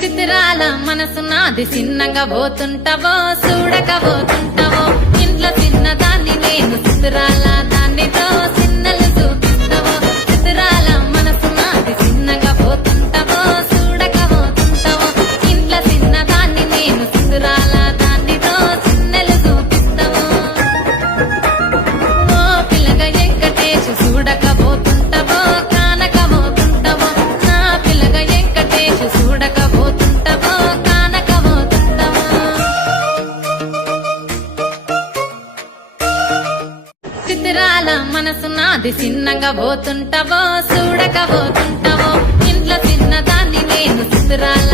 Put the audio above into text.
చిత్రాల మనసు నాది చిన్నగా పోతుంటావో చూడకపోతుంటావో ఇంట్లో చిన్నదాన్ని నేను చిత్రాల దానితో చిన్నలు చూపిస్తావో చిత్రాల మనసు నాది చిన్నగా పోతుంటావో చూడకపోతుంటావో ఇంట్లో చిన్నదాన్ని నేను చిత్రాల దానితో చిన్నలు చూపిస్తావో ఓ పిల్లగా వెంకటేశు చూడకపోతుంటావో కానకపోతుంటావో నా పిల్లగా వెంకటేశు చూడకపోతుంటావో కానకపోతుంటావో చిత్రాల మనసు నాది చిన్నగా పోతుంటావో చూడకపోతుంటావో ఇంట్లో చిన్నదాన్ని నేను చిత్రాల